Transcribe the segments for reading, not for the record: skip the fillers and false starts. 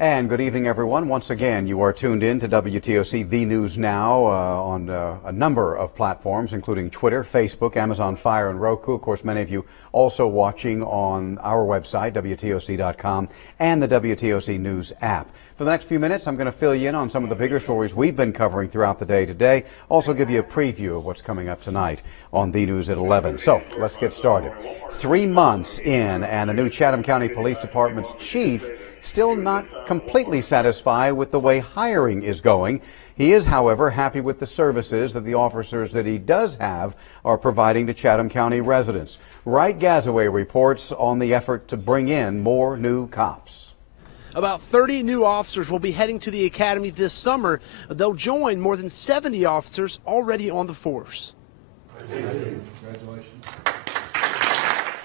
And good evening, everyone. Once again, you are tuned in to WTOC The News Now on a number of platforms, including Twitter, Facebook, Amazon Fire, and Roku. Of course, many of you also watching on our website, WTOC.com, and the WTOC News app. For the next few minutes, I'm going to fill you in on some of the bigger stories we've been covering throughout the day today. Also give you a preview of what's coming up tonight on The News at 11. So let's get started. 3 months in, and the new Chatham County Police Department's chief still not completely satisfied with the way hiring is going. He is, however, happy with the services that the officers that he does have are providing to Chatham County residents. Wright Gazaway reports on the effort to bring in more new cops. About 30 new officers will be heading to the academy this summer. They'll join more than 70 officers already on the force. Congratulations.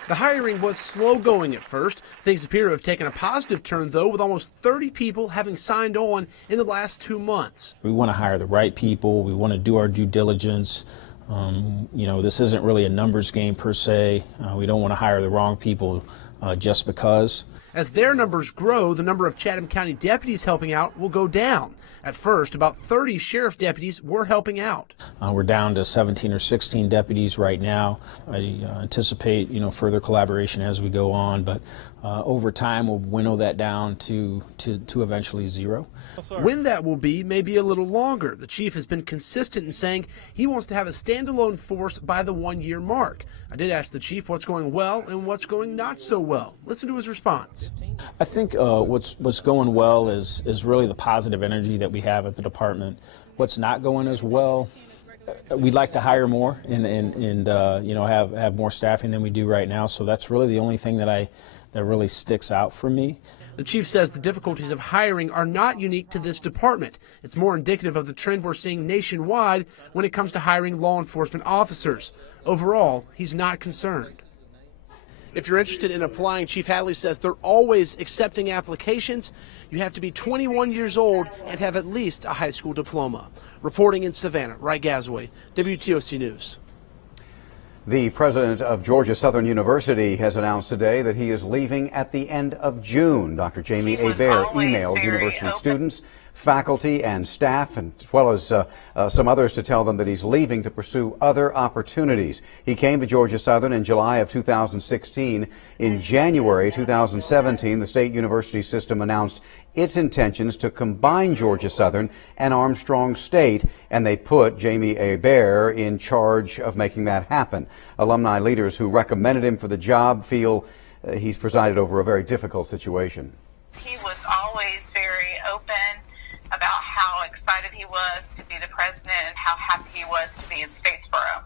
The hiring was slow going at first. Things appear to have taken a positive turn, though, with almost 30 people having signed on in the last 2 months. We want to hire the right people. We want to do our due diligence. This isn't really a numbers game per se. We don't want to hire the wrong people just because. As their numbers grow, the number of Chatham County deputies helping out will go down. At first, about 30 sheriff deputies were helping out. We're down to 17 or 16 deputies right now. I anticipate, further collaboration as we go on, but over time we'll winnow that down to eventually zero. When that will be may be a little longer. The chief has been consistent in saying he wants to have a standalone force by the 1-year mark. I did ask the chief what's going well and what's going not so well. Listen to his response. I think what's going well is really the positive energy that we have at the department. What's not going as well, we'd like to hire more and have more staffing than we do right now. So that's really the only thing that really sticks out for me. The chief says the difficulties of hiring are not unique to this department. It's more indicative of the trend we're seeing nationwide when it comes to hiring law enforcement officers. Overall, he's not concerned. If you're interested in applying, Chief Hadley says they're always accepting applications. You have to be 21 years old and have at least a high school diploma. Reporting in Savannah, Wright Gazaway, WTOC News. The president of Georgia Southern University has announced today that he is leaving at the end of June. Dr. Jamie Hebert emailed university students, faculty, and staff, as well as some others, to tell them that he's leaving to pursue other opportunities. He came to Georgia Southern in July of 2016. In January 2017, the state university system announced its intentions to combine Georgia Southern and Armstrong State, and they put Jamie Hebert in charge of making that happen. Alumni leaders who recommended him for the job feel he's presided over a very difficult situation. He was always very open about how excited he was to be the president and how happy he was to be in Statesboro.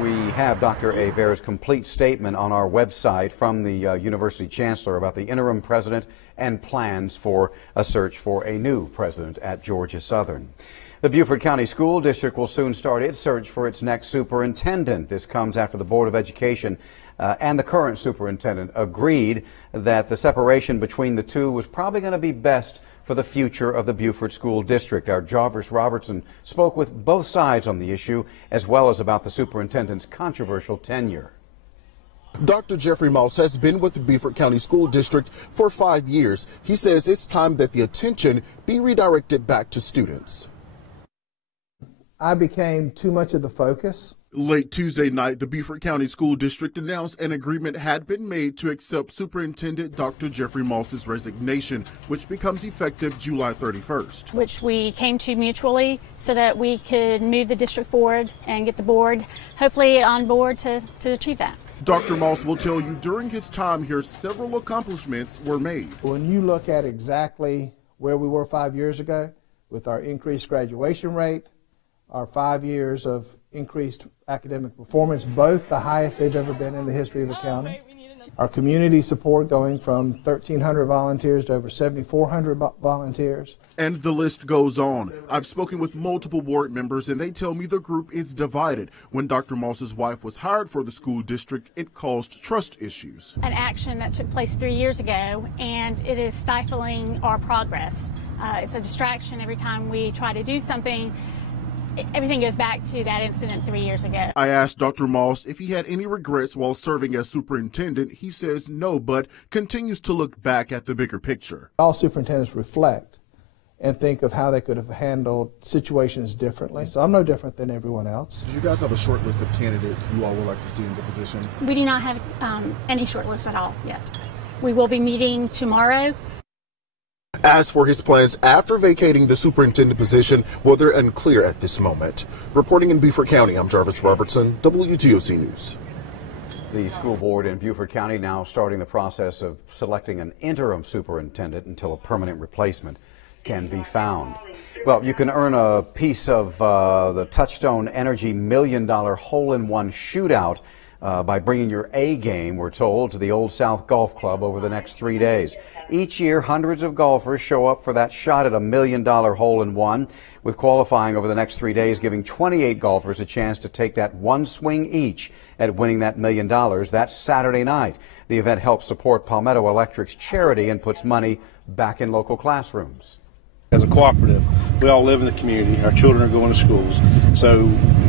We have Dr. Hebert's complete statement on our website from the university chancellor about the interim president and plans for a search for a new president at Georgia Southern. The Buford County School District will soon start its search for its next superintendent. This comes after the Board of Education and the current superintendent agreed that the separation between the two was probably going to be best for the future of the Buford School District. Our Jarvis Robertson spoke with both sides on the issue, as well as about the superintendent's controversial tenure. Dr. Jeffrey Moss has been with the Buford County School District for 5 years. He says it's time that the attention be redirected back to students. I became too much of the focus. Late Tuesday night, the Buford County School District announced an agreement had been made to accept Superintendent Dr. Jeffrey Moss's resignation, which becomes effective July 31st. Which we came to mutually so that we could move the district forward and get the board hopefully on board to achieve that. Dr. Moss will tell you during his time here, several accomplishments were made. When you look at exactly where we were 5 years ago with our increased graduation rate, our 5 years of increased academic performance, both the highest they've ever been in the history of the county. Our community support going from 1,300 volunteers to over 7,400 volunteers. And the list goes on. I've spoken with multiple board members and they tell me the group is divided. When Dr. Moss's wife was hired for the school district, it caused trust issues. An action that took place 3 years ago, and it is stifling our progress. It's a distraction every time we try to do something everything goes back to that incident 3 years ago. I asked Dr. Moss if he had any regrets while serving as superintendent. He says no, but continues to look back at the bigger picture. All superintendents reflect and think of how they could have handled situations differently. So I'm no different than everyone else. Do you guys have a short list of candidates you all would like to see in the position? We do not have any short list at all yet. We will be meeting tomorrow. As for his plans after vacating the superintendent position, well, they're unclear at this moment. Reporting in Buford County, I'm Jarvis Robertson, WTOC News. The school board in Buford County now starting the process of selecting an interim superintendent until a permanent replacement can be found. Well, you can earn a piece of the Touchstone Energy $1 million hole-in-one shootout by bringing your A game, we're told, to the Old South Golf Club over the next 3 days. Each year, hundreds of golfers show up for that shot at $1 million hole-in-one, with qualifying over the next 3 days giving 28 golfers a chance to take that one swing each at winning that $1 million. That's Saturday night. The event helps support Palmetto Electric's charity and puts money back in local classrooms. As a cooperative, we all live in the community. Our children are going to schools. So,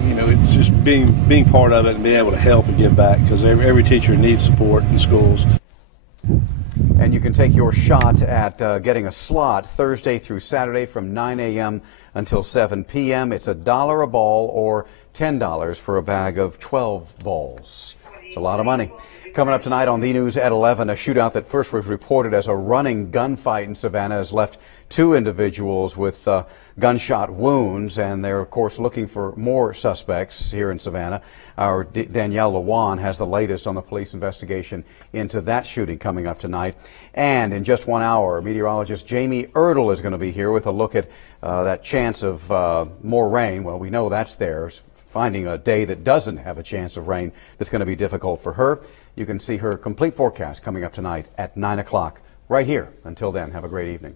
you know, it's just being part of it and being able to help and give back, because every teacher needs support in schools. And you can take your shot at getting a slot Thursday through Saturday from 9 a.m. until 7 p.m. It's $1 a ball or $10 for a bag of 12 balls. It's a lot of money. Coming up tonight on the news at 11, a shootout that first was reported as a running gunfight in Savannah has left 2 individuals with gunshot wounds, and they're, of course, looking for more suspects here in Savannah. Our Danielle Lewan has the latest on the police investigation into that shooting coming up tonight. And in just 1 hour, meteorologist Jamie Erdl is going to be here with a look at that chance of more rain. Well, we know that's there. Finding a day that doesn't have a chance of rain that's going to be difficult for her. You can see her complete forecast coming up tonight at 9 o'clock right here. Until then, have a great evening.